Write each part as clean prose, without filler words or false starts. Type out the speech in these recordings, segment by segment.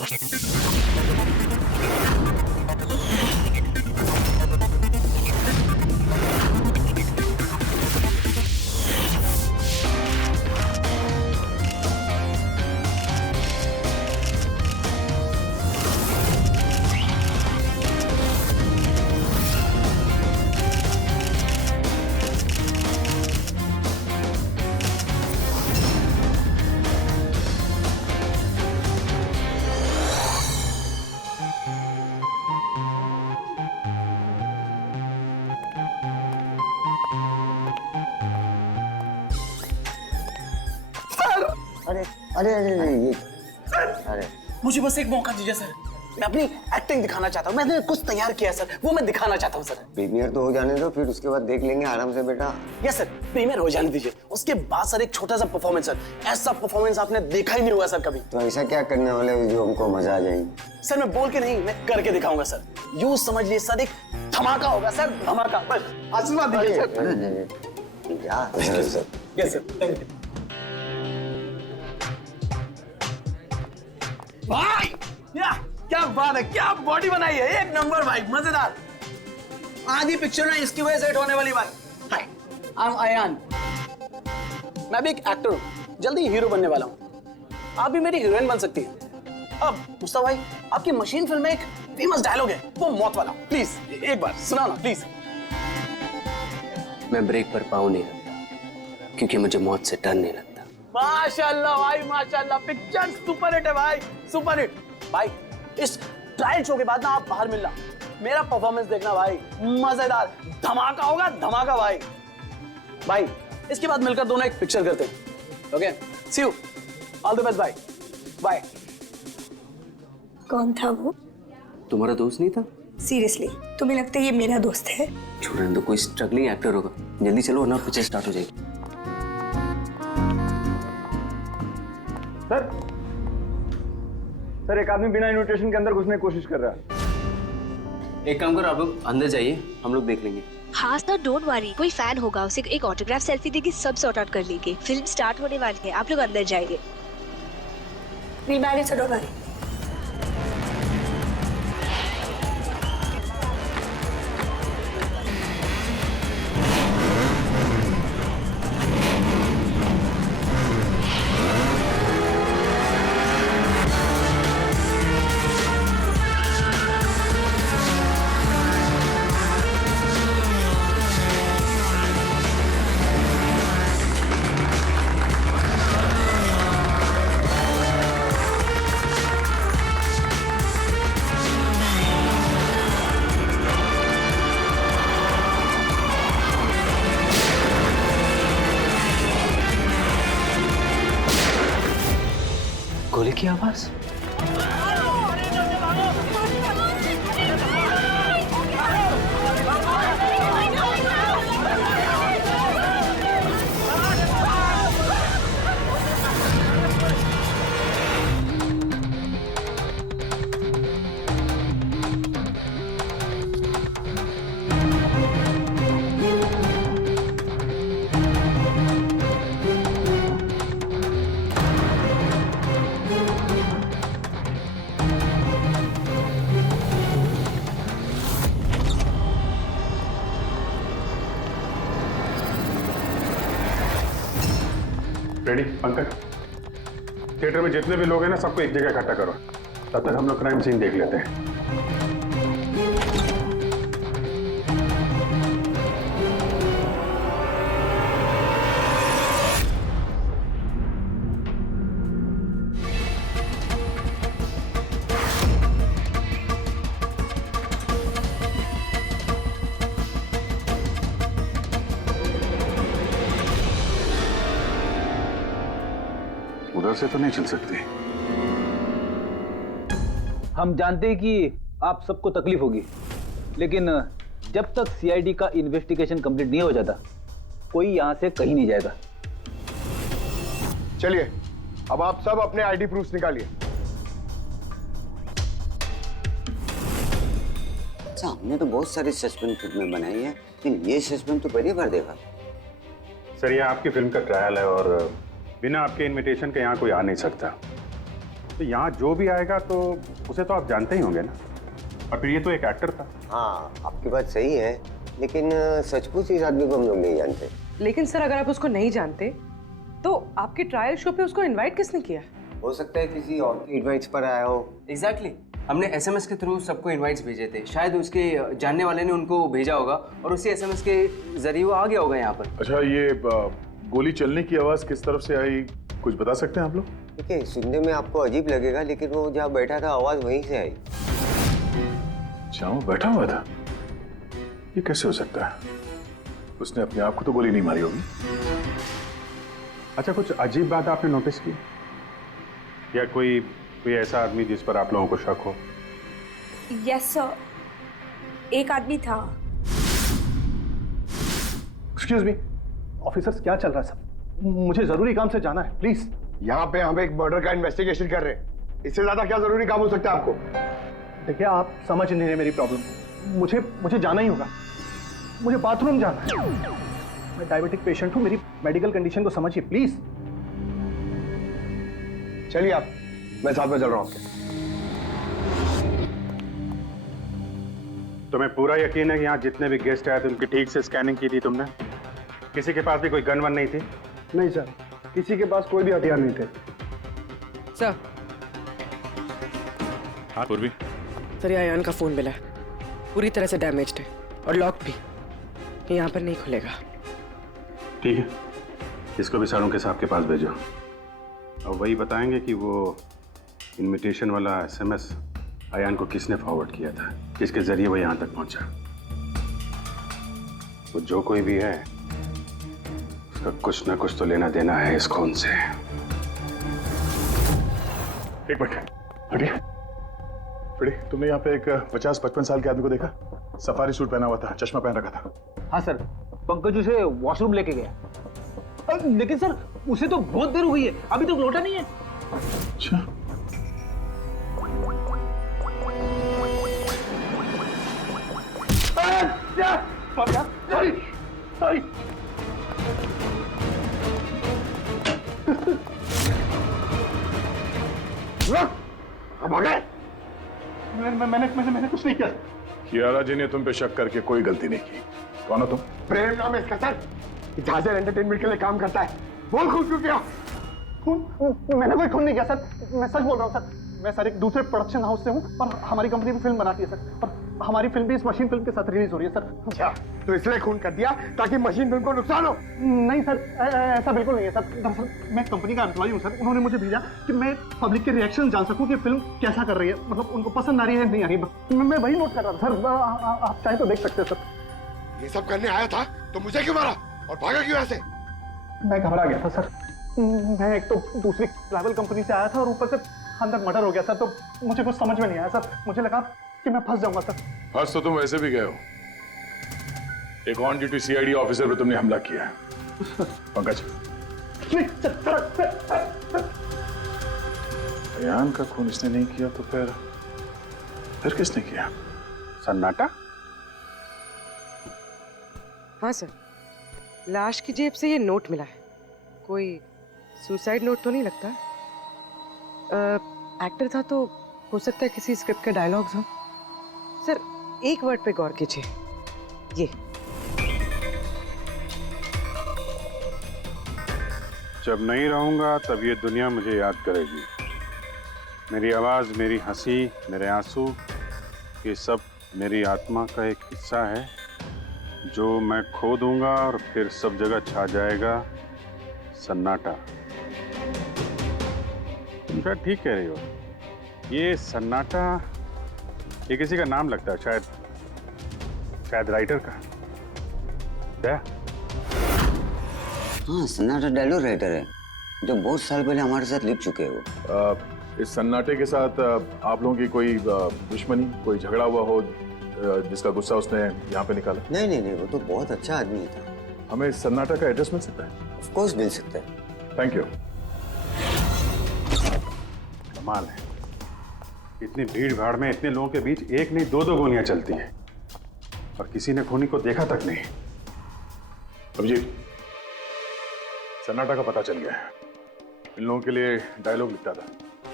अरे अरे अरे ये अरे मुझे बस एक मौका दीजिए सर, मैं अपनी एक्टिंग दिखाना चाहता हूँ। मैंने कुछ तैयार किया सर, वो मैं दिखाना चाहता हूँ सर। प्रीमियर तो हो जाने दो, फिर उसके बाद देख लेंगे आराम से बेटा। यस सर, प्रीमियर हो जाने दीजिए, उसके बाद सर एक छोटा सा परफॉर्मेंस सर। ऐसा परफॉर्मेंस आपने देखा ही नहीं हुआ सर कभी। तो ऐसा क्या करने वाले हो जो हमको मजा आ जाएगी? सर मैं बोल के नहीं, मैं करके दिखाऊंगा सर। यूं समझिए सर, एक धमाका होगा सर, धमाका। बस आशीर्वाद दीजिए sir. Yes sir, thank you भाई। क्या बात है, क्या बॉडी बनाई है, एक नंबर भाई, मजेदार। आधी पिक्चर ना इसकी वजह से हिट होने वाली भाई। हाय, आई एम अयान, मैं भी एक एक्टर हूँ, जल्दी हीरो बनने वाला हूँ। आप भी मेरी हीरोइन बन सकती हैं। अब मुस्तफा भाई, आपकी मशीन फिल्म में एक फेमस डायलॉग है, वो मौत वाला। प्लीज एक बार सुना ना प्लीज। मैं ब्रेक पर पाँव नहीं रखता क्योंकि मुझे मौत से डर नहीं लगता। माशाल्लाह भाई माशाल्लाह, पिक्चर सुपर हिट है भाई, सुपर हिट। भाई इस ट्रायल शो के बाद ना आप बाहर मिलना, मेरा परफॉर्मेंस देखना भाई, मजेदार धमाका होगा, धमाका भाई। भाई इसके बाद मिलकर दोनों एक पिक्चर करते हैं। Okay, C you, all the best भाई, बाय। कौन था वो? तुम्हारा दोस्त नहीं था? सीरियसली तुम्हें लगता है ये मेरा दोस्त है? छोड़ने दो, कोई स्ट्रगलिंग एक्टर होगा। जल्दी चलो वरना पिक्चर स्टार्ट हो जाएगी। सर एक आदमी बिना इन्विटेशन के अंदर घुसने की कोशिश कर रहा है। एक काम करो, आप लोग अंदर जाइए, हम लोग देख लेंगे। हाँ सर, डोंट वरी, कोई फैन होगा, उसे एक ऑटोग्राफ सेल्फी देगी, सब सॉर्ट आउट कर लेंगे। फिल्म स्टार्ट होने वाली है, आप लोग अंदर जाइए। We married, so don't worry. गोली की आवाज। रेडी पंकज, थिएटर में जितने भी लोग हैं ना, सबको एक जगह इकट्ठा करो। तब तक हम लोग क्राइम सीन देख लेते हैं। उधर से तो नहीं चल सकती। हम जानते हैं कि आप सबको तकलीफ होगी, लेकिन जब तक सीआईडी का इन्वेस्टिगेशन कंप्लीट नहीं हो जाता, कोई यहां से कहीं नहीं जाएगा। चलिए अब आप सब अपने आईडी प्रूफ्स निकालिए। अच्छा, हमने तो बहुत सारी सस्पेंस फिल्में बनाई है, लेकिन ये सस्पेंस तो पहली बार देखा। सर ये आपकी फिल्म का ट्रायल है और बिना आपके इनविटेशन के यहाँ कोई आ नहीं सकता, तो यहाँ जो भी आएगा तो उसे तो आप जानते ही होंगे ना, और फिर ये तो एक एक्टर था। हाँ, आपकी बात सही है, लेकिन सचमुच इस आदमी को हम लोग नहीं जानते। लेकिन सर अगर आप उसको नहीं जानते तो आपके ट्रायल शो पे उसको इनवाइट किसने किया? हो सकता है किसी और की इनवाइट्स पर आया हो। एग्जैक्टली हमने एसएमएस के थ्रू सबको इनवाइट्स भेजे थे, शायद उसके जानने वाले ने उनको भेजा होगा और उसी एसएमएस के जरिए वो आ गया होगा यहाँ पर। अच्छा, ये गोली चलने की आवाज किस तरफ से आई, कुछ बता सकते हैं आप लोग? देखिए, सुनने में आपको अजीब लगेगा, लेकिन वो जहाँ बैठा था आवाज वहीं से आई। जहाँ वो बैठा हुआ था? ये कैसे हो सकता है? उसने अपने आप को तो गोली नहीं मारी होगी। अच्छा, कुछ अजीब बात आपने नोटिस की, या कोई ऐसा आदमी जिस पर आप लोगों को शक हो? यस सर, एक आदमी था। एक्सक्यूज मी ऑफिसर्स, क्या चल रहा है सब? मुझे जरूरी काम से जाना है, प्लीज। यहाँ पे हम एक मर्डर का इन्वेस्टिगेशन कर रहे हैं, इससे ज्यादा क्या जरूरी काम हो सकता है आपको? देखिए, आप समझ नहीं रहे मेरी प्रॉब्लम। मुझे जाना ही होगा, मुझे बाथरूम जाना है। मैं डायबिटिक पेशेंट हूँ, मेरी मेडिकल कंडीशन को समझिए प्लीज। चलिए आप, मैं साथ में चल रहा हूँ आपके। तुम्हें पूरा यकीन है कि यहाँ जितने भी गेस्ट आए थे उनकी ठीक से स्कैनिंग की थी तुमने? किसी के पास भी कोई गन वन नहीं थी? नहीं सर, किसी के पास कोई भी हथियार नहीं थे। सर। हाँ पूर्वी। सर, अयान का फोन मिला है, पूरी तरह से डैमेज्ड है और लॉक भी, यहाँ पर नहीं खुलेगा। ठीक है, इसको भी सारों के साहब के पास भेजो और वही बताएंगे कि वो इनविटेशन वाला एसएमएस अयान को किसने फॉरवर्ड किया था, किसके जरिए वो यहाँ तक पहुंचा। वो जो कोई भी है उसका कुछ ना कुछ तो लेना देना है इस खून से। एक मिनट हटिए। फ्रेडी, तुमने यहाँ पे एक 50-55 साल के आदमी को देखा? सफारी सूट पहना हुआ था, चश्मा पहन रखा था। हाँ सर, पंकज उसे वॉशरूम लेके गया। लेकिन सर, उसे तो बहुत देर हो गई है, अभी तक लौटा नहीं है। अच्छा, सॉरी। अब आ गए? मैंने कुछ नहीं किया। कियारा जी ने तुम पे शक करके कोई गलती नहीं की। कौन हो तुम? प्रेम नाम है इसका सर, जहाजर एंटरटेनमेंट के लिए काम करता है। बोल खून क्यों किया? खून? मैंने कोई खून नहीं किया सर, मैं सच बोल रहा हूँ सर। मैं सर एक दूसरे प्रोडक्शन हाउस से हूँ और हमारी कंपनी भी फिल्म बनाती है सर, और हमारी फिल्म भी इस मशीन फिल्म के साथ रिलीज हो रही है सर। अच्छा, तो इसलिए खून कर दिया ताकि मशीन फिल्म को नुकसान हो? नहीं सर, ऐसा बिल्कुल नहीं है सर। दरअसल मैं कंपनी का एम्प्लॉय हूँ सर, उन्होंने मुझे भेजा कि मैं पब्लिक के रिएक्शन जान सकूँ कि फिल्म कैसा कर रही है, मतलब उनको पसंद आ रही है नहीं आ रही है। मैं वही नोट कर रहा था सर, आप चाहे तो देख सकते हैं सर। ये सब करने आया था तो मुझे क्यों मारा और भागा क्यों ऐसे? मैं घबरा गया था सर, मैं एक तो दूसरी ट्रैवल कंपनी से आया था और ऊपर से अंदर मर्डर हो गया सर, तो मुझे कुछ समझ में नहीं आया सर। मुझे लगा कि मैं फंस जाऊंगा सर। फंस तो तुम वैसे भी गए हो, एक ऑन ड्यूटी सीआईडी ऑफिसर पे तुमने हमला किया है। पंकज, नहीं सर। अयान का खून इसने नहीं किया तो फिर किसने किया? सन्नाटा? हाँ सर, लाश की जेब से ये नोट मिला है, कोई सुसाइड नोट तो नहीं लगता। एक्टर था तो हो सकता है किसी स्क्रिप्ट के डायलॉग्स हो। सर, एक वर्ड पे गौर कीजिए, ये जब नहीं रहूंगा तब ये दुनिया मुझे याद करेगी। मेरी आवाज, मेरी हंसी, मेरे आंसू, ये सब मेरी आत्मा का एक हिस्सा है जो मैं खो दूंगा और फिर सब जगह छा जाएगा सन्नाटा। तुम शायद ठीक कह रही हो, ये सन्नाटा ये किसी का नाम लगता है, शायद राइटर का। क्या? हाँ, सन्नाटा डायलॉग राइटर है जो बहुत साल पहले हमारे साथ लिख चुके हो। इस सन्नाटे के साथ आप लोगों की कोई दुश्मनी, कोई झगड़ा हुआ हो जिसका गुस्सा उसने यहाँ पे निकाला? नहीं, वो तो बहुत अच्छा आदमी था। हमें इस सन्नाटा का एड्रेस मिल सकता है? ऑफ कोर्स मिल सकता है। Thank you. कमाल है, इतनी भीड़ भाड़ में इतने लोगों के बीच एक नहीं दो गोलियां चलती हैं और किसी ने खूनी को देखा तक नहीं। अभिजीत, सन्नाटा का पता चल गया है, इन लोगों के लिए डायलॉग लिखता था।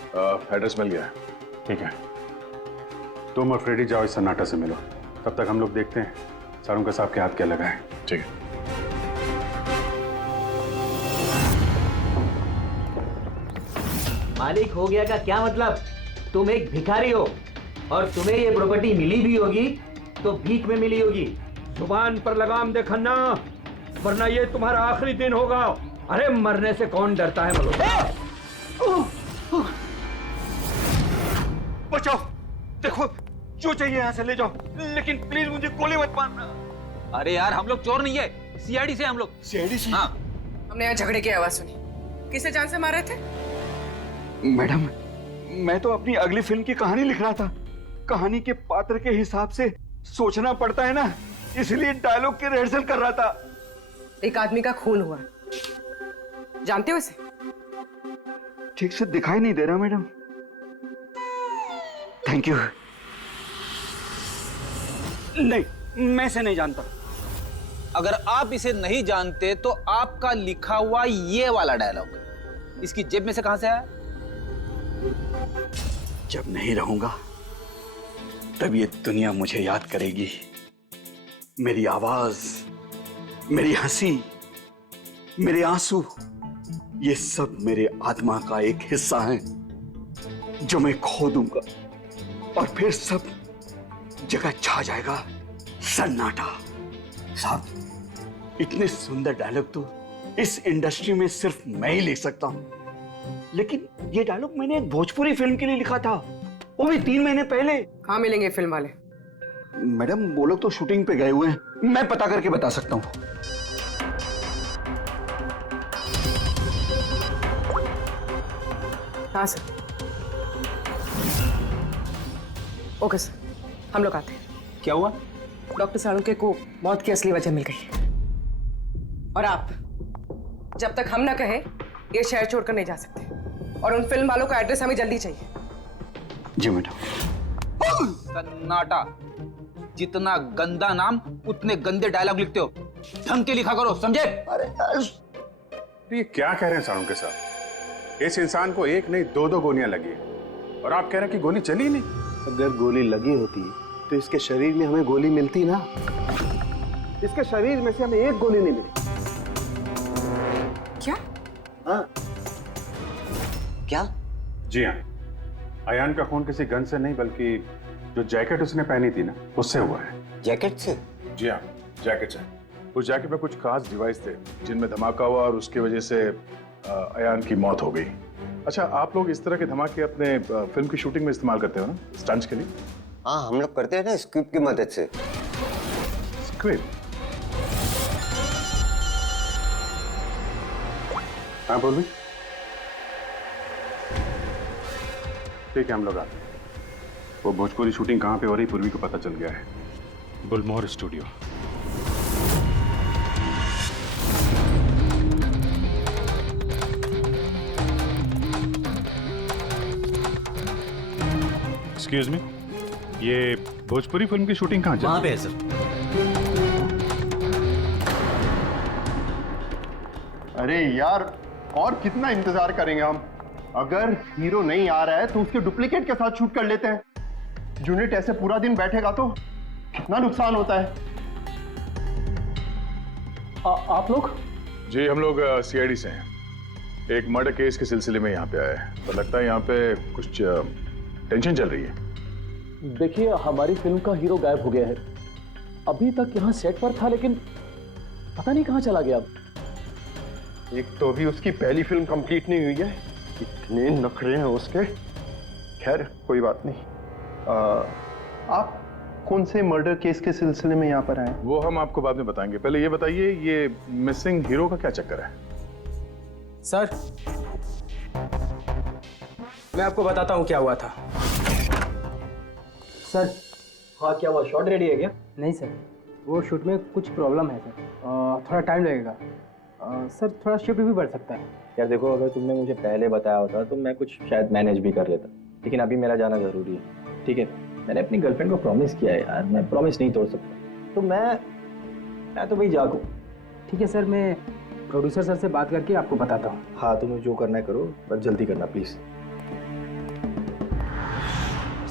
एड्रेस मिल गया है। ठीक है, तुम और फ्रेडी जाओ इस सन्नाटा से मिलो, तब तक हम लोग देखते हैं सारुंका साहब के हाथ क्या लगा है। ठीक है। मालिक हो गया का क्या मतलब? तुम एक भिखारी हो और तुम्हें ये प्रॉपर्टी मिली भी होगी तो भीख में मिली होगी। जुबान पर लगाम दे खन्ना, वरना ये तुम्हारा आखिरी दिन होगा। अरे मरने से कौन डरता है मलो? बचाओ, देखो जो चाहिए यहाँ से ले जाओ, लेकिन प्लीज मुझे गोली मत मारना। अरे यार हम लोग चोर नहीं है, सीआईडी से हम लोग। सीआईडी से? हाँ। हमने यहाँ झगड़े की आवाज सुनी। किसे जान से मार रहे थे? मैडम, मैं तो अपनी अगली फिल्म की कहानी लिख रहा था। कहानी के पात्र के हिसाब से सोचना पड़ता है ना, इसलिए डायलॉग की रिहर्सल कर रहा था। एक आदमी का खून हुआ, जानते हो इसे? ठीक से दिखाई नहीं दे रहा मैडम। Thank you. नहीं, मैं इसे नहीं जानता। अगर आप इसे नहीं जानते तो आपका लिखा हुआ ये वाला डायलॉग इसकी जेब में से कहां से आया? जब नहीं रहूंगा तब ये दुनिया मुझे याद करेगी। मेरी आवाज, मेरी हंसी, मेरे आंसू, ये सब मेरे आत्मा का एक हिस्सा है जो मैं खो दूंगा और फिर सब जगह छा जाएगा सन्नाटा। साहब, इतने सुंदर डायलॉग तो इस इंडस्ट्री में सिर्फ मैं ही लिख सकता हूं, लेकिन ये डायलॉग मैंने एक भोजपुरी फिल्म के लिए लिखा था, वो भी 3 महीने पहले। कहाँ मिलेंगे फिल्म वाले? मैडम वो लोग तो शूटिंग पे गए हुए हैं, मैं पता करके बता सकता हूँ। हाँ सर। ओके सर, हम लोग आते हैं। क्या हुआ? डॉक्टर सालुंके को मौत की असली वजह मिल गई है और आप जब तक हम ना कहें ये शहर छोड़कर नहीं जा सकते, और उन फिल्म वालों का एड्रेस हमें जल्दी चाहिए। जी मैडम। सन्नाटा, जितना गंदा नाम उतने गंदे डायलॉग लिखते हो, ढंग के लिखा करो, समझे? अरे ये क्या कह रहे हैं सारुंके साहब? इस इंसान को 1 नहीं 2 गोलियां लगी है और आप कह रहे हैं कि गोली चली नहीं। अगर गोली लगी होती तो इसके शरीर में हमें गोली मिलती ना। इसके शरीर में से हमें 1 गोली नहीं मिली। क्या? हाँ। क्या? जी हाँ, अयान का खून किसी गन से नहीं बल्कि जो जैकेट उसने पहनी थी ना उससे हुआ है। जैकेट से? जी हाँ, जैकेट से। उस जैकेट में कुछ खास डिवाइस थे जिनमें धमाका हुआ और उसकी वजह से अयान की मौत हो गई। अच्छा, आप लोग इस तरह के धमाके अपने फिल्म की शूटिंग में इस्तेमाल करते हो ना, स्टंट्स के लिए? हाँ, हम लोग करते हैं ना स्क्रिप्ट की मदद से। स्क्रिप्ट? हाँ बोल भी। ठीक है, हम लोग आते हैं। वो भोजपुरी शूटिंग कहाँ पे हो रही पूर्वी को पता चल गया है, बुलमोहर स्टूडियो। एक्सक्यूज मी, ये भोजपुरी फिल्म की शूटिंग कहाँ चल रही है? वहां पे है सर। अरे यार, और कितना इंतजार करेंगे हम? अगर हीरो नहीं आ रहा है तो उसके डुप्लीकेट के साथ शूट कर लेते हैं। यूनिट ऐसे पूरा दिन बैठेगा तो कितना नुकसान होता है। आप लोग? जी, हम लोग सीआईडी से हैं। एक मर्डर केस के सिलसिले में यहाँ पे आए हैं, तो लगता है यहाँ पे कुछ टेंशन चल रही है। देखिए, हमारी फिल्म का हीरो गायब हो गया है। अभी तक यहाँ सेट पर था, लेकिन पता नहीं कहाँ चला गया। एक तो अभी उसकी पहली फिल्म कंप्लीट नहीं हुई है, इतने नखरे हैं उसके। खैर कोई बात नहीं। आप कौन से मर्डर केस के सिलसिले में यहाँ पर आए? वो हम आपको बाद में बताएंगे, पहले ये बताइए ये मिसिंग हीरो का क्या चक्कर है? सर, मैं आपको बताता हूँ क्या हुआ था। सर, हाँ क्या हुआ? शॉट रेडी है क्या? नहीं सर, वो शूट में कुछ प्रॉब्लम है सर, थोड़ा टाइम लगेगा। सर, थोड़ा शिफ्ट भी बढ़ सकता है। यार देखो, अगर तुमने मुझे पहले बताया होता तो मैं कुछ शायद मैनेज भी कर लेता, लेकिन अभी मेरा जाना जरूरी है। ठीक है, मैंने अपनी गर्लफ्रेंड को प्रॉमिस किया है यार, मैं प्रॉमिस नहीं तोड़ सकता, तो मैं तो भाई जागू। ठीक है सर, मैं प्रोड्यूसर सर से बात करके आपको बताता हूँ। हाँ, तुम्हें जो करना है करो, बस जल्दी करना प्लीज।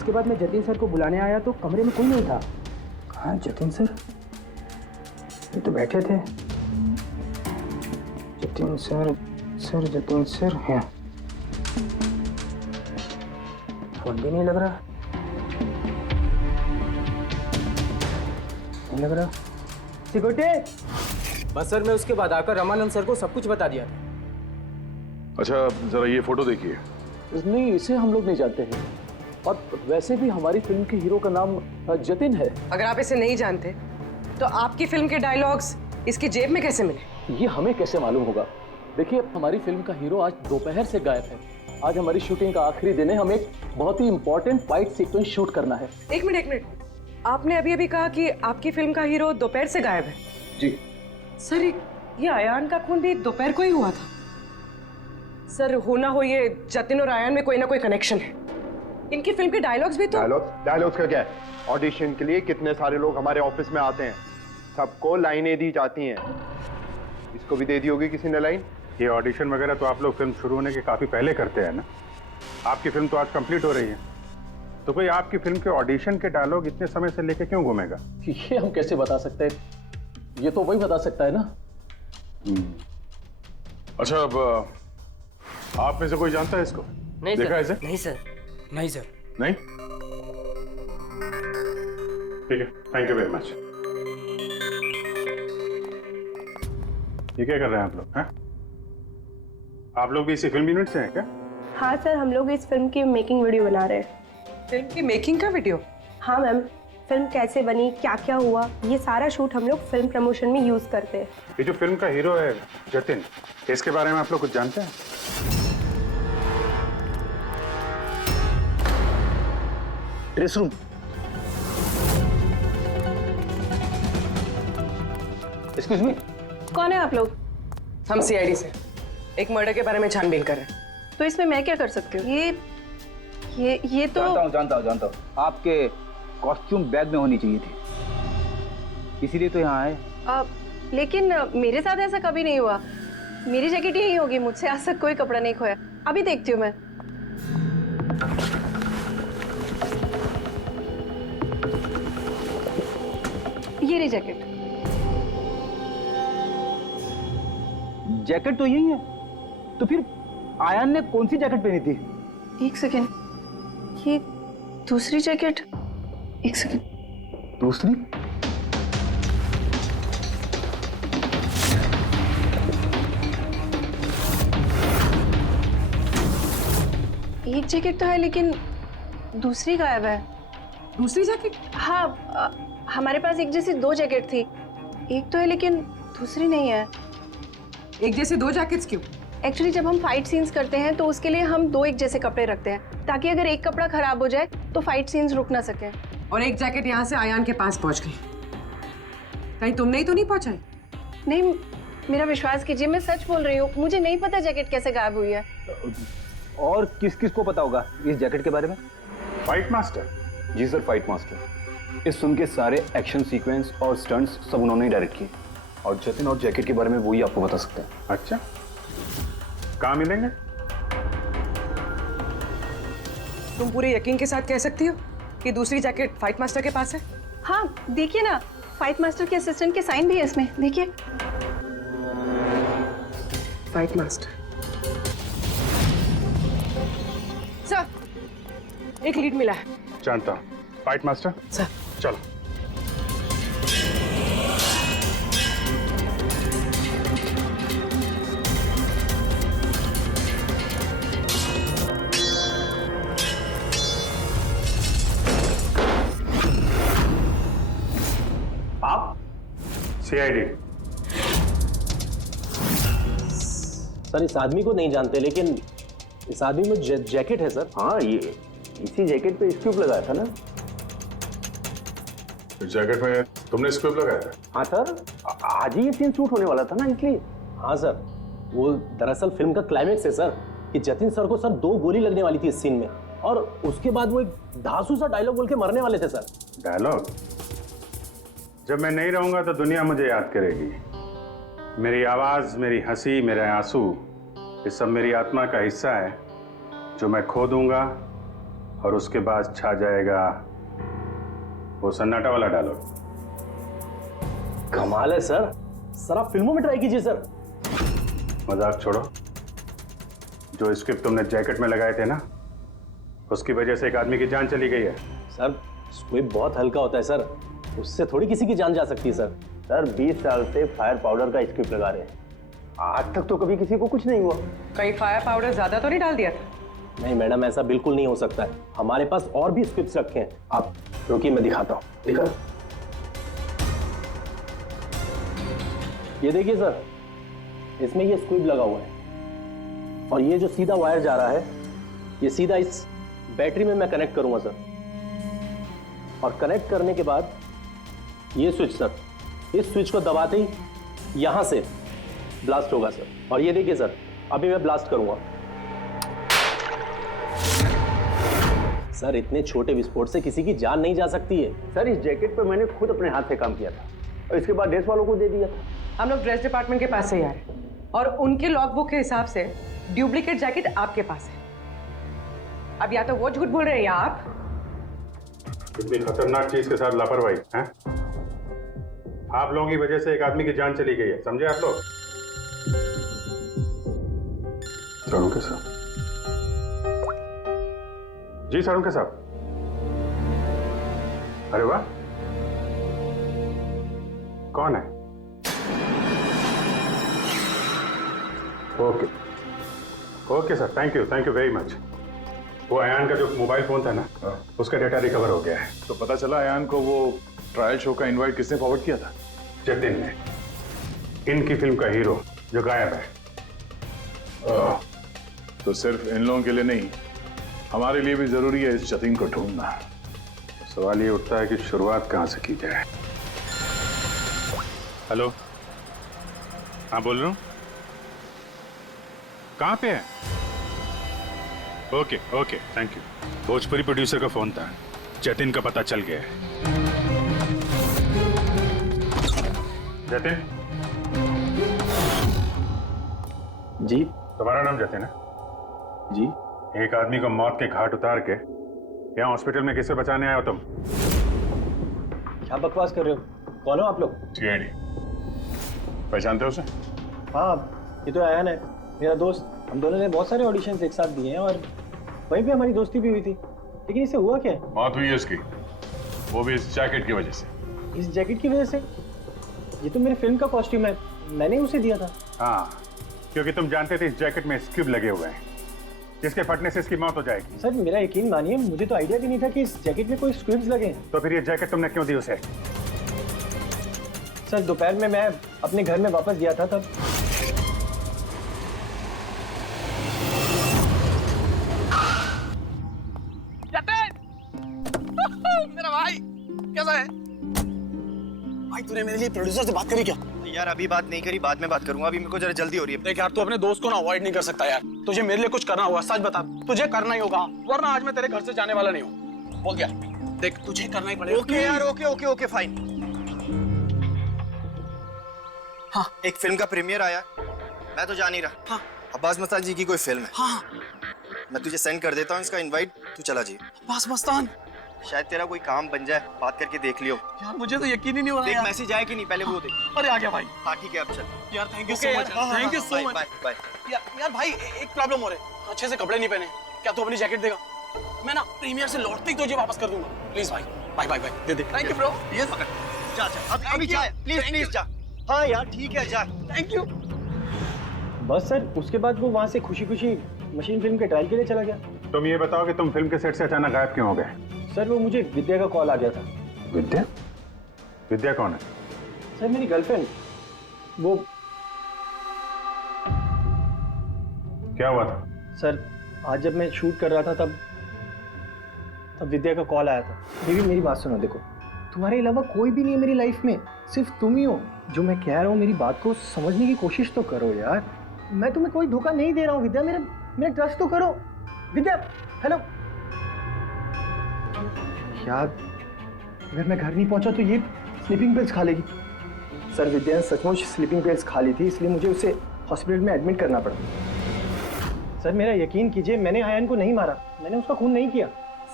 उसके बाद मैं जतिन सर को बुलाने आया तो कमरे में कोई नहीं था। हाँ जतिन सर, ये तो बैठे थे। जतिन सर हैं। फोन भी नहीं लग रहा, नहीं लग रहा। सिक्योरिटी। बस सर, मैं उसके बाद आकर रमानंद सर को सब कुछ बता दिया था। अच्छा जरा ये फोटो देखिए। नहीं, इसे हम लोग नहीं जानते हैं, और वैसे भी हमारी फिल्म के हीरो का नाम जतिन है। अगर आप इसे नहीं जानते तो आपकी फिल्म के डायलॉग्स इसकी जेब में कैसे मिले? ये हमें कैसे मालूम होगा? देखिए, हमारी फिल्म का हीरो आज दोपहर से गायब है। आज हमारी शूटिंग का आखिरी दिन है, हमें एक बहुत ही इंपॉर्टेंट फाइट सीक्वेंस शूट करना है। एक मिनट, आपने अभी कहा कि आपकी फिल्म का हीरो दोपहर से गायब है। जी सर, ये आयान का खून भी दोपहर को ही हुआ था। सर, हो ना हो ये जतिन और आयान में कोई ना कोई कनेक्शन है। इनकी फिल्म के डायलॉग्स भी तो। डायलॉग्स का क्या है? ऑडिशन के लिए कितने सारे लोग हमारे ऑफिस में आते हैं, सबको लाइनें दी जाती हैं। इसको भी दे दी होगी किसी ने लाइन। ये ऑडिशन वगैरह तो आप लोग फिल्म शुरू होने के काफ़ी पहले करते हैं ना। आपकी फिल्म तो आज कंप्लीट हो रही है, तो कोई आपकी फिल्म के ऑडिशन के डायलॉग इतने समय से लेके क्यों घूमेगा? ये हम कैसे बता सकते हैं? ये तो वही बता सकता है ना। अच्छा, अब आप में से कोई जानता है इसको? नहीं देखा सर। इसे? नहीं सर। नहीं सर। नहीं? ठीक है, थैंक यू वेरी मच। ये क्या कर रहे हैं आप लोग? हैं? आप लोग भी इसी फिल्म यूनिट से हैं क्या? हाँ सर, हम लोग इस फिल्म की मेकिंग वीडियो बना रहे हैं। फिल्म की मेकिंग का वीडियो? हाँ मैम, फिल्म कैसे बनी, क्या क्या हुआ, ये सारा शूट हम लोग फिल्म प्रमोशन में यूज करते हैं। ये जो फिल्म का हीरो है जतिन, इसके बारे में आप लोग कुछ जानते हैं? Dress room. एक्सक्यूज मी, कौन है आप लोग? हम सीआईडी से एक मर्डर के बारे में छानबीन कर रहे हैं। तो इसमें मैं क्या कर सकती हूँ? ये तो जानता हूँ। आपके कॉस्ट्यूम बैग में होनी चाहिए थी, इसीलिए तो यहाँ आए। लेकिन मेरे साथ ऐसा कभी नहीं हुआ। मेरी जैकेट यही होगी, मुझसे आज तक कोई कपड़ा नहीं खोया। अभी देखती हूँ मैं। ये रही जैकेट। जैकेट तो यही है, तो फिर आयान ने कौन सी जैकेट पहनी थी? एक सेकेंड, ये दूसरी जैकेट। एक सेकेंड, दूसरी? एक जैकेट तो है लेकिन दूसरी गायब है। दूसरी जैकेट? हाँ, हमारे पास एक जैसी दो जैकेट थी। एक तो है लेकिन दूसरी नहीं है। एक जैसी दो जैकेट्स क्यों? एक्चुअली जब हम फाइट सीन्स करते हैं तो उसके लिए हम दो एक जैसे कपड़े रखते हैं, ताकि अगर एक कपड़ा खराब हो जाए तो फाइट सीन्स रुक ना सके। और एक जैकेट यहाँ से आयान के पास पहुँच गई, कहीं तुमने ही तो नहीं पहुँचाई? नहीं, मेरा विश्वास कीजिए, मैं सच बोल रही हूँ। मुझे नहीं पता जैकेट कैसे गायब हुई है। और किस किस को पता होगा इस जैकेट के बारे में? Fight master? जी सर, फाइट मास्टर। इस फिल्म के सारे एक्शन सीक्वेंस और स्टंट्स सब उन्होंने ही डायरेक्ट किए, और जतिन और जैकेट के बारे में वही आपको बता सकते हैं। अच्छा, कहाँ मिलेंगे? तुम पूरे यकीन के साथ कह सकती हो कि दूसरी जैकेट फाइट मास्टर के पास है? हाँ, देखिए ना, फाइट मास्टर के असिस्टेंट के साइन भी है इसमें, देखिए। Fight master. सर, एक लीड मिला है। जानता हूँ। Fight master? सर। चलो। आप? सीआईडी। सर, इस आदमी को नहीं जानते, लेकिन इस आदमी में जैकेट है सर। हाँ, ये इसी जैकेट पे स्क्यूब लगाया था ना। इस जैकेट में तुमने स्क्यूब लगाया था? हाँ सर, आज ही ये सीन शूट होने वाला था ना, इसलिए। हाँ सर, वो दरअसल फिल्म का क्लाइमेक्स है सर, कि जतिन सर को सर 2 गोली लगने वाली थी इस सीन में, और उसके बाद वो एक धांसू सा डायलॉग बोल के मरने वाले थे सर। डायलॉग? जब मैं नहीं रहूंगा तो दुनिया मुझे याद करेगी। मेरी आवाज, मेरी हंसी, मेरे आंसू, ये सब मेरी आत्मा का हिस्सा है जो मैं खो दूंगा और उसके बाद छा जाएगा वो सन्नाटा वाला डायलॉग। कमाल है सर। सर आप फिल्मों में ट्राई कीजिए सर। मजाक छोड़ो, जो स्क्रिप्ट तुमने जैकेट में लगाए थे ना, उसकी वजह से एक आदमी की जान चली गई है। सर स्क्विब बहुत हल्का होता है सर, उससे थोड़ी किसी की जान जा सकती है सर। सर 20 साल से फायर पाउडर का स्क्रिप्ट लगा रहे हैं, आज तक तो कभी किसी को कुछ नहीं हुआ। कहीं फायर पाउडर ज्यादा तो नहीं डाल दिया था? नहीं मैडम, ऐसा बिल्कुल नहीं हो सकता है। हमारे पास और भी स्क्रिप्ट्स रखे हैं। आप रुकिए, मैं दिखाता हूँ। देखो ये देखिए सर, इसमें ये स्क्विब लगा हुआ है और ये जो सीधा वायर जा रहा है ये सीधा इस बैटरी में मैं कनेक्ट करूंगा सर। और कनेक्ट करने के बाद ये स्विच सर, इस स्विच को दबाते ही यहां से ब्लास्ट होगा सर। और ये देखिए सर, अभी मैं ब्लास्ट करूंगा सर। इतने छोटे विस्फोट से किसी की जान नहीं जा सकती है सर। इस जैकेट पर मैंने खुद अपने हाथ से काम किया था और इसके बाद ड्रेस वालों को दे दिया था। हम लोग ड्रेस डिपार्टमेंट के पास से ही आ रहे हैं और उनके लॉग बुक के हिसाब से डुप्लीकेट जैकेट आपके पास है। अब या तो वो झूठ बोल रहे हैं या आप। इतनी खतरनाक चीज के साथ लापरवाही है? आप लोगों की वजह से एक आदमी की जान चली गई है, समझे आप लोग? सारुण साहब जी, सारुण साहब। अरे वाह, कौन है? Okay okay sir, thank you very much. वो अयान का जो मोबाइल फोन था ना, उसका डेटा रिकवर हो गया है। तो पता चला अयान को वो ट्रायल शो का इनवाइट किसने फॉरवर्ड किया था? जतिन ने, इनकी फिल्म का हीरो जो गायब है। तो सिर्फ इन लोगों के लिए नहीं, हमारे लिए भी जरूरी है इस जतिन को ढूंढना। सवाल ये उठता है कि शुरुआत कहां से की जाए। हेलो, हाँ बोल रहा हूँ। कहाँ पे है? Okay okay, thank you. Bhojpuri producer का फोन था, जतिन का पता चल गया है। जतिन जी, तुम्हारा नाम जतिन है? जी। एक आदमी को मौत के घाट उतार के यहाँ हॉस्पिटल में किससे बचाने आए हो तुम? क्या बकवास कर रहे हो? कौन हो आप लोग? सीआईडी। पहचानते हो उसे? हाँ, ये तो अयान है, मेरा दोस्त। हम दोनों ने बहुत सारे ऑडिशंस एक साथ दिए हैं और वहीं पे हमारी दोस्ती भी हुई थी। लेकिन इसे हुआ क्या है? मौत हुई है उसकी, वो भी इस जैकेट की वजह से। इस जैकेट की वजह से? ये तो मेरी फिल्म का कॉस्ट्यूम है, मैंने उसे दिया था। हाँ, क्योंकि तुम जानते थे इस जैकेट में स्क्यूब लगे हुए हैं, जिसके फटने से इसकी मौत हो जाएगी। सर मेरा यकीन मानिए, मुझे तो आइडिया भी नहीं था कि इस जैकेट में कोई स्क्विब्स लगे हैं। तो फिर ये जैकेट तुमने क्यों दी उसे? सर दोपहर में मैं अपने घर में वापस गया था, तब मेरा भाई कैसा है? भाई तूने मेरे लिए प्रोड्यूसर से बात करी क्या? यार अभी बात नहीं करी, बाद में बात करूंगा। अभी मेरे को जरा जल्दी हो रही है। देख यार, तू अपने दोस्त को ना अवॉइड नहीं कर सकता यार। तुझे मेरे लिए कुछ करना होगा, सच बता। तुझे करना ही होगा, वरना आज मैं तेरे घर से जाने वाला नहीं हूँ। बोल दिया। देख तुझे करना ही पड़ेगा। ओके यार, ओके ओके ओके फाइन। हाँ, एक फिल्म का प्रीमियर आया, मैं तो जा नहीं रहा। हाँ, अब्बास मस्तान जी की कोई फिल्म है। हाँ, मैं तुझे सेंड कर देता हूँ इसका इनवाइट, तू चला जी। अब्बास मस्तान, शायद तेरा कोई काम बन जाए, बात करके देख लियो। यार मुझे तो यकीन ही नहीं हो रहा। देख मैसेज आया कि नहीं, पहले वो देख। अरे आ गया भाई। हाँ ठीक है, अब चल। यार thank you so much, thank you so much. Bye bye. यार भाई एक प्रॉब्लम हो रही है, अच्छे से कपड़े नहीं पहने। क्या तू अपनी जैकेट देगा? मैं ना प्रीमियर से लौटते ही तुझे वापस कर दूंगा। प्लीज भाई, bye bye bye, they they. Thank you bro. Yes पकड़, जा जा अभी जा, प्लीज प्लीज जा। हाँ यार ठीक है, जा। Thank you. बस सर, उसके बाद वो वहाँ से खुशी खुशी मशीन फिल्म के ट्रायल के लिए चला गया। तुम ये बताओ कि तुम फिल्म के सेट से अचानक गायब क्यों हो गए? सर वो मुझे विद्या का कॉल आ गया था। विद्या? विद्या कौन है? सर मेरी गर्लफ्रेंड। वो क्या हुआ था? सर आज जब मैं शूट कर रहा था तब विद्या का कॉल आया था। बेबी मेरी बात सुनो, देखो तुम्हारे अलावा कोई भी नहीं है मेरी लाइफ में, सिर्फ तुम ही हो। जो मैं कह रहा हूँ मेरी बात को समझने की कोशिश तो करो यार। मैं तुम्हें कोई धोखा नहीं दे रहा हूँ विद्या, मेरा ट्रस्ट तो करो। विद्या हेलो। यार अगर मैं घर नहीं पहुंचा तो ये स्लीपिंग पिल्स खा लेगी। सर विद्या ने सचमुच स्लीपिंग पिल्स खा ली थी, इसलिए मुझे उसे हॉस्पिटल में एडमिट करना पड़ा। सर मेरा यकीन कीजिए, मैंने अयान को नहीं मारा, मैंने उसका खून नहीं किया।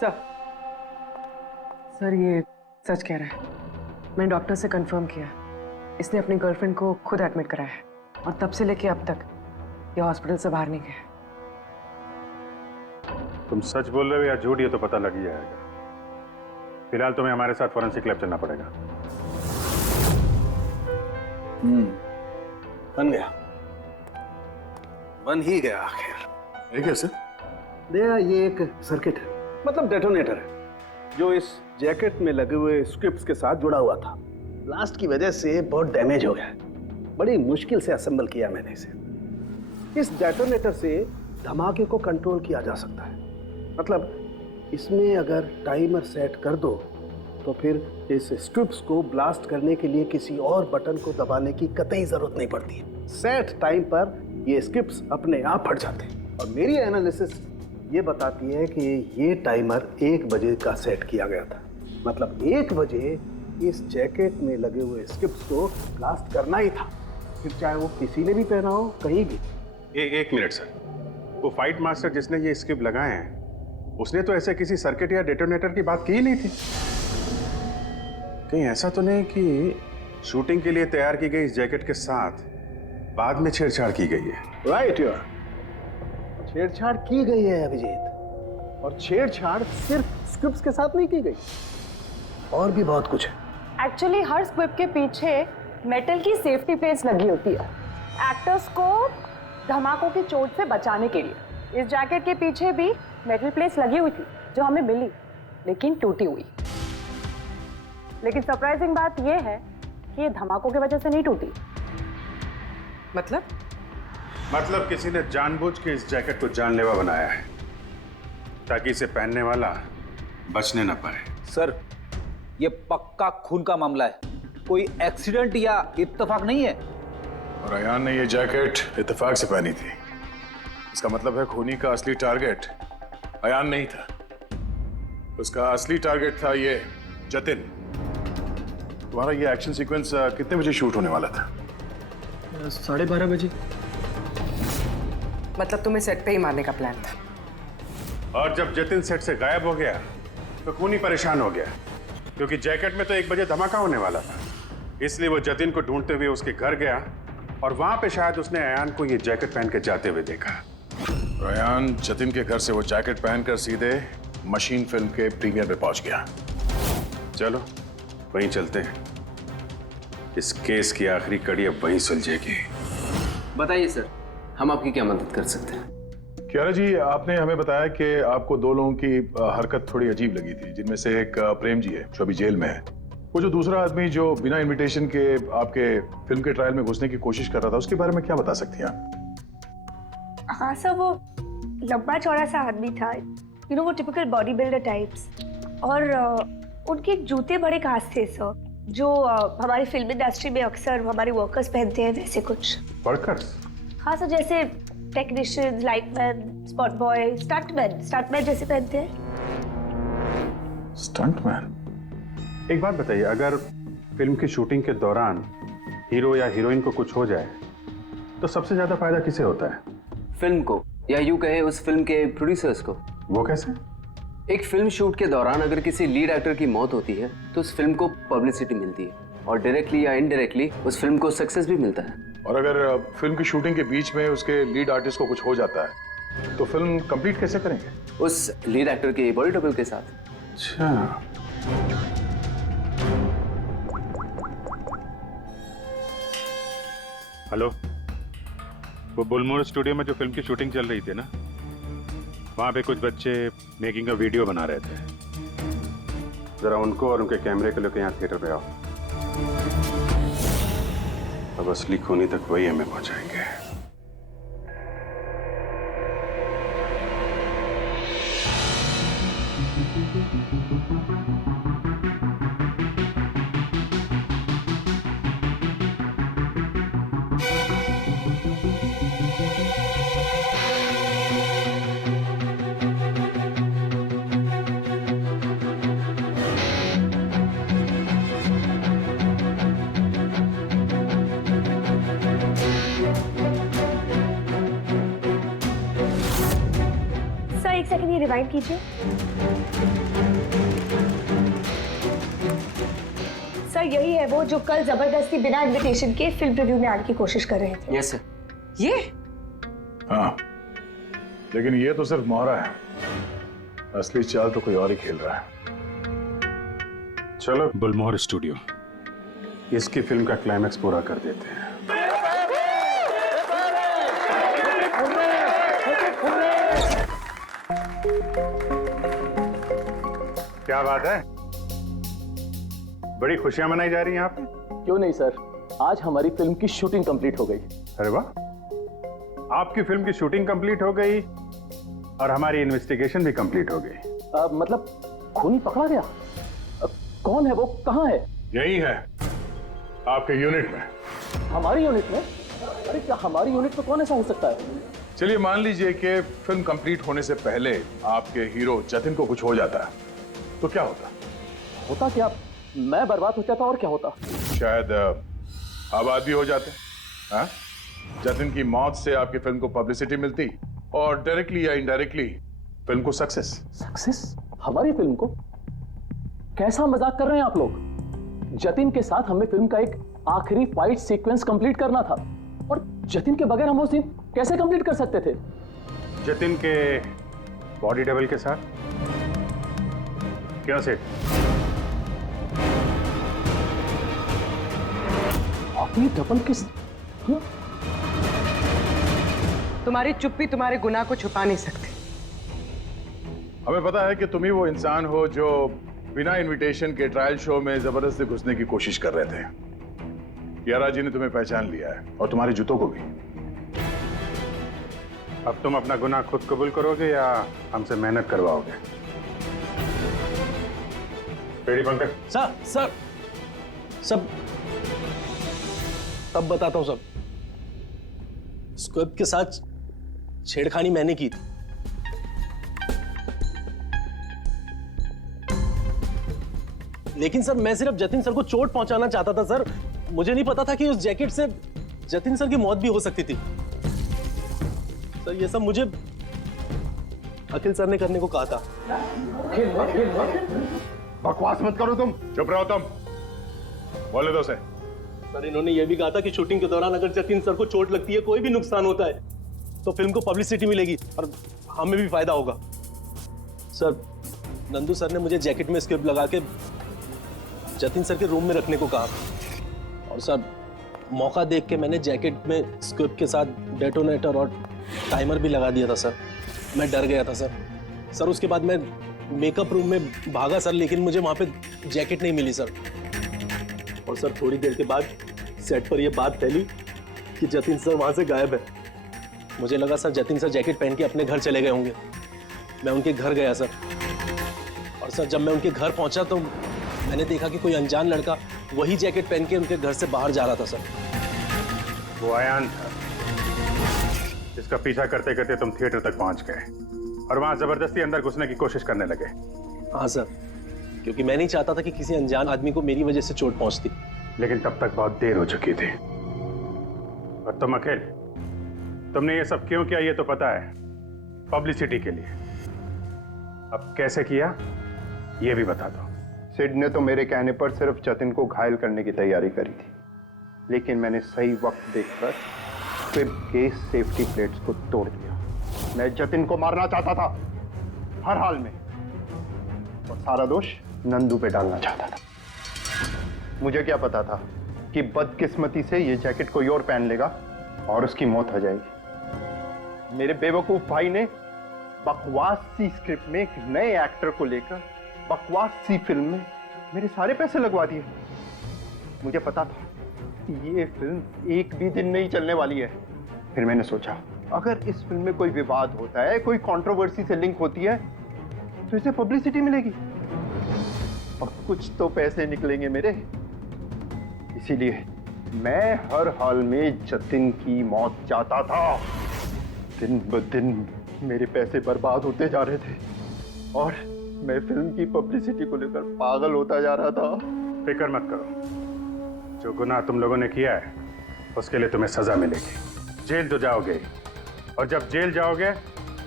सर ये सच कह रहा है। मैंने डॉक्टर से कंफर्म किया, इसने अपनी गर्लफ्रेंड को खुद एडमिट कराया है और तब से लेके अब तक ये हॉस्पिटल से बाहर नहीं गया। तुम सच बोल रहे हो या झूठ, ये तो पता लग ही जाएगा। फिलहाल तुम्हें हमारे साथ फॉरेंसिक लैब चलना पड़ेगा। बन ही गया आखिर। ये कैसे? ये एक सर्किट है, मतलब डेटोनेटर है, जो इस जैकेट में लगे हुए स्ट्रिप्स के साथ जुड़ा हुआ था। ब्लास्ट की वजह से बहुत डैमेज हो गया है। बड़ी मुश्किल से असेंबल किया मैंने इसे। इस डेटोनेटर से धमाके को कंट्रोल किया जा सकता है। मतलब इसमें अगर टाइमर सेट कर दो तो फिर इस स्ट्रिप्स को ब्लास्ट करने के लिए किसी और बटन को दबाने की कतई जरूरत नहीं पड़ती। सेट टाइम पर ये स्ट्रिप्स अपने आप फट जाते हैं। और मेरी एनालिसिस ये बताती है कि ये टाइमर 1 बजे का सेट किया गया था। मतलब 1 बजे इस जैकेट में लगे हुए स्ट्रिप्स को ब्लास्ट करना ही था, फिर चाहे वो किसी ने भी पहना हो, कहीं भी। एक मिनट सर, वो फाइट मास्टर जिसने ये स्क्रिप्ट लगाए हैं, उसने तो ऐसे किसी सर्किट या डेटोनेटर की बात की ही नहीं थी। कहीं ऐसा तो नहीं कि शूटिंग के लिए तैयार की गई इस जैकेट के साथ बाद में छेड़छाड़ की गई है? राइट यार, छेड़छाड़ की गई है अभिजीत, और छेड़छाड़ सिर्फ स्क्रिप्ट्स के साथ नहीं की गई, और भी बहुत कुछ है। एक्चुअली हर स्क्रिप्ट के पीछे मेटल की सेफ्टी प्लेट्स लगी होती है, एक्टर्स को धमाकों की चोट से बचाने के लिए। इस जैकेट के पीछे भी मेटल प्लेट्स लगी हुई थी, जो हमें मिली लेकिन टूटी हुई। लेकिन सरप्राइजिंग बात यह है कि ये धमाकों की वजह से नहीं टूटी। मतलब किसी ने जानबूझ के इस जैकेट को जानलेवा बनाया है ताकि इसे पहनने वाला बचने न पाए। सर, ये पक्का खून का मामला है, कोई एक्सीडेंट या इत्तेफाक नहीं है। और अयान ने ये जैकेट इत्तेफाक से पहनी थी। इसका मतलब है खूनी का असली टारगेट अयान नहीं था, उसका असली टारगेट था ये जतिन। तुम्हारा ये एक्शन सीक्वेंस कितने बजे शूट होने वाला था? 12:30 बजे। मतलब तुम्हें सेट पे ही मारने का प्लान था? और जब जतिन सेट से गायब हो गया तो खूनी परेशान हो गया, क्योंकि जैकेट में तो 1 बजे धमाका होने वाला था। इसलिए वो जतिन को ढूंढते हुए उसके घर गया और वहां पे शायद उसने अयान को ये जैकेट पहन के जाते हुए देखा। अयान जतिन के घर से वो जैकेट पहनकर सीधे मशीन फिल्म के प्रीमियर में पहुंच गया। चलो वहीं चलते हैं, इस केस की आखिरी कड़ी अब वहीं सुलझेगी। बताइए सर, हम आपकी क्या मदद कर सकते हैं? कियारा जी, आपने हमें बताया कि आपको 2 लोगों की हरकत थोड़ी अजीब लगी थी, जिनमें से एक प्रेम जी है जो अभी जेल में है। वो जो दूसरा आदमी जो बिना इनविटेशन के आपके फिल्म के ट्रायल में घुसने की कोशिश कर रहा था, उसके बारे में क्या बता सकती हैं आप? हाँ सर, वो लंबा चौड़ा सा आदमी था, वो टिपिकल बॉडी बिल्डर टाइप्स। और उनके जूते बड़े खास थे सर, जो हमारी फिल्म इंडस्ट्री में अक्सर हमारे वर्कर्स पहनते हैं, वैसे कुछ। वर्कर्स? हाँ सर, जैसे technician, lightman, spot boy, stuntman जैसे पहनते हैं। स्टंटमैन? एक बात बताइए, अगर फिल्म की शूटिंग के दौरान हीरो या हीरोइन को कुछ हो जाए तो सबसे ज्यादा फायदा किसे होता है? फिल्म को, या यूं कहे उस फिल्म के प्रोड्यूसर्स को। वो कैसे? एक फिल्म शूट के दौरान अगर किसी लीड एक्टर की मौत होती है तो उस फिल्म को पब्लिसिटी मिलती है और डायरेक्टली या इनडायरेक्टली उस फिल्म को सक्सेस भी मिलता है। और अगर फिल्म की शूटिंग के बीच में उसके लीड आर्टिस्ट को कुछ हो जाता है तो फिल्म कंप्लीट कैसे करेंगे? उस लीड एक्टर के बॉडी डबल के साथ। अच्छा, हेलो, वो बुलमोर स्टूडियो में जो फिल्म की शूटिंग चल रही थी ना, वहाँ पे कुछ बच्चे मेकिंग का वीडियो बना रहे थे। जरा उनको और उनके कैमरे को लेकर यहाँ थिएटर पे आओ। अब असली खूनी तक वही हमें पहुँचाएंगे। रिवाइंड कीजिए। सर यही है वो जो कल जबरदस्ती बिना इनविटेशन के फिल्म रिव्यू में आने की कोशिश कर रहे थे। Yes sir. ये हाँ, लेकिन ये तो सिर्फ मोहरा है, असली चाल तो कोई और ही खेल रहा है। चलो गुलमोहर स्टूडियो, इसकी फिल्म का क्लाइमैक्स पूरा कर देते हैं। क्या बात है, बड़ी खुशियां मनाई जा रही हैं यहाँ पे? क्यों नहीं सर, आज हमारी फिल्म की शूटिंग कंप्लीट हो गई। अरे वाह, आपकी फिल्म की शूटिंग कंप्लीट हो गई और हमारी इन्वेस्टिगेशन भी कंप्लीट हो गई। मतलब खूनी पकड़ा गया? कौन है वो, कहाँ है? यही है आपके यूनिट में। हमारी यूनिट में? अरे क्या हमारी यूनिट में कौन ऐसा हो सकता है? चलिए मान लीजिए कि फिल्म कंप्लीट होने से पहले आपके हीरो जतिन को कुछ हो जाता है, तो क्या होता? होता क्या? मैं बर्बाद हो जाता और क्या होता? शायद आबाद भी हो जाते। हाँ? जतिन की मौत से आपकी फिल्म को पब्लिसिटी मिलती और डायरेक्टली या इनडायरेक्टली फिल्म को सक्सेस। सक्सेस? हमारी फिल्म को? कैसा मजाक कर रहे हैं आप लोग? जतिन के साथ हमें फिल्म का एक आखिरी फाइट सीक्वेंस कंप्लीट करना था और जतिन के बगैर हम वो सीन कैसे कंप्लीट कर सकते थे? जतिन के बॉडी डबल के साथ? क्या सेठ? बॉडी डबल किस? तुम्हारी चुप्पी तुम्हारे गुनाह को छुपा नहीं सकती। हमें पता है कि तुम ही वो इंसान हो जो बिना इनविटेशन के ट्रायल शो में जबरदस्ती घुसने की कोशिश कर रहे थे। यारा जी ने तुम्हें पहचान लिया है और तुम्हारे जूतों को भी। अब तुम अपना गुनाह खुद कबूल करोगे या हमसे मेहनत करवाओगे? पेड़ी पंकज। सर सब तब बताता हूं। सब स्क्रिप्ट के साथ छेड़खानी मैंने की थी। लेकिन सर मैं सिर्फ जतिन सर को चोट पहुंचाना चाहता था सर। मुझे नहीं पता था कि उस जैकेट से जतिन सर की मौत भी हो सकती थी। सर ये सब मुझे अखिल सर ने करने को कहा था। बकवास मत करो तुम। चुप रहो तुम, बोले दो से। सर इन्होंने ये भी कहा था कि शूटिंग के दौरान अगर जतिन सर को चोट लगती है, कोई भी नुकसान होता है, तो फिल्म को पब्लिसिटी मिलेगी और हमें भी फायदा होगा। सर नंदू सर ने मुझे जैकेट में स्क्रिप्ट लगा के जतिन सर के रूम में रखने को कहा और सर मौका देख के मैंने जैकेट में स्क्रिप्ट के साथ डेटोनेटर और टाइमर भी लगा दिया था सर। मैं डर गया था सर। उसके बाद मैं मेकअप रूम में भागा सर, लेकिन मुझे वहां पे जैकेट नहीं मिली सर। और सर थोड़ी देर के बाद सेट पर यह बात फैली कि जतिन सर वहां से गायब है। मुझे लगा सर जतिन सर जैकेट पहन के अपने घर चले गए होंगे। मैं उनके घर गया सर और सर जब मैं उनके घर पहुंचा तो मैंने देखा कि कोई अनजान लड़का वही जैकेट पहन के उनके घर से बाहर जा रहा था सर। वो अयान था जिसका पीछा करते करते तुम थिएटर तक पहुंच गए और वहां जबरदस्ती अंदर घुसने की कोशिश करने लगे। हाँ सर, क्योंकि मैं नहीं चाहता था कि किसी अनजान आदमी को मेरी वजह से चोट पहुंचती। लेकिन तब तक बहुत देर हो चुकी थी। और तुम अखिल, तुमने ये सब क्यों किया ये तो पता है, पब्लिसिटी के लिए। अब कैसे किया ये भी बता दो। सिड ने तो मेरे कहने पर सिर्फ जतिन को घायल करने की तैयारी करी थी, लेकिन मैंने सही वक्त देखकर फिर के सेफ्टी प्लेट्स को तोड़ दिया। मैं जतिन को मारना चाहता था हर हाल में, और सारा दोष नंदू पे डालना चाहता था। मुझे क्या पता था कि बदकिस्मती से ये जैकेट कोई और पहन लेगा और उसकी मौत हो जाएगी। मेरे बेवकूफ भाई ने बकवास सी स्क्रिप्ट में एक नए एक्टर को लेकर बकवास सी फिल्म में मेरे सारे पैसे लगवा दिए। मुझे पता था कि ये फिल्म एक भी दिन नहीं चलने वाली है। फिर मैंने सोचा अगर इस फिल्म में कोई विवाद होता है, कोई कंट्रोवर्सी से लिंक होती है, तो इसे पब्लिसिटी मिलेगी और कुछ तो पैसे निकलेंगे मेरे। इसीलिए मैं हर हाल में जतिन की मौत चाहता था। दिन ब दिन मेरे पैसे बर्बाद होते जा रहे थे और मैं फिल्म की पब्लिसिटी को लेकर पागल होता जा रहा था। फिक्र मत करो, जो गुनाह तुम लोगों ने किया है उसके लिए तुम्हें सजा मिलेगी। जेल तो जाओगे, और जब जेल जाओगे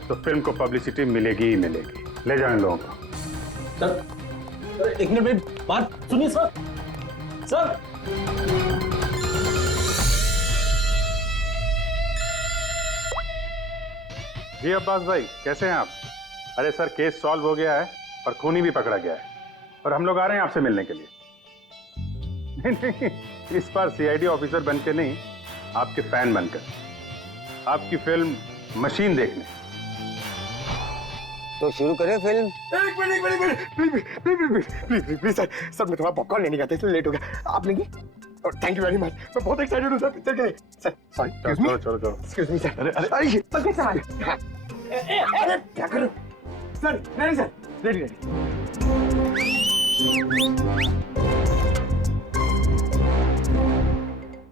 तो फिल्म को पब्लिसिटी मिलेगी ही मिलेगी। ले जाओ इन लोगों को। सर एक मिनट मेरी बात सुनिए सर। सर जी अब्बास भाई, कैसे हैं आप? अरे सर, केस सॉल्व हो गया है और खूनी भी पकड़ा गया है और हम लोग आ रहे हैं आपसे मिलने के लिए। नहीं, इस बार सीआईडी ऑफिसर बनके नहीं, आपके फैन बनकर, आपकी फिल्म मशीन देखने। तो शुरू करें फिल्म? एक मिनट प्लीज सर मैं थोड़ा पॉपकॉर्न लेने गया था इसलिए लेट हो गया। आप लेंगे? थैंक यू वेरी मच, मैं बहुत एक्साइटेड हूँ सर पिक्चर के लिए। सर सॉरी, चलो एक्सक्यूज मी सर। अरे क्या करूँ सर? नहीं सर, रेडी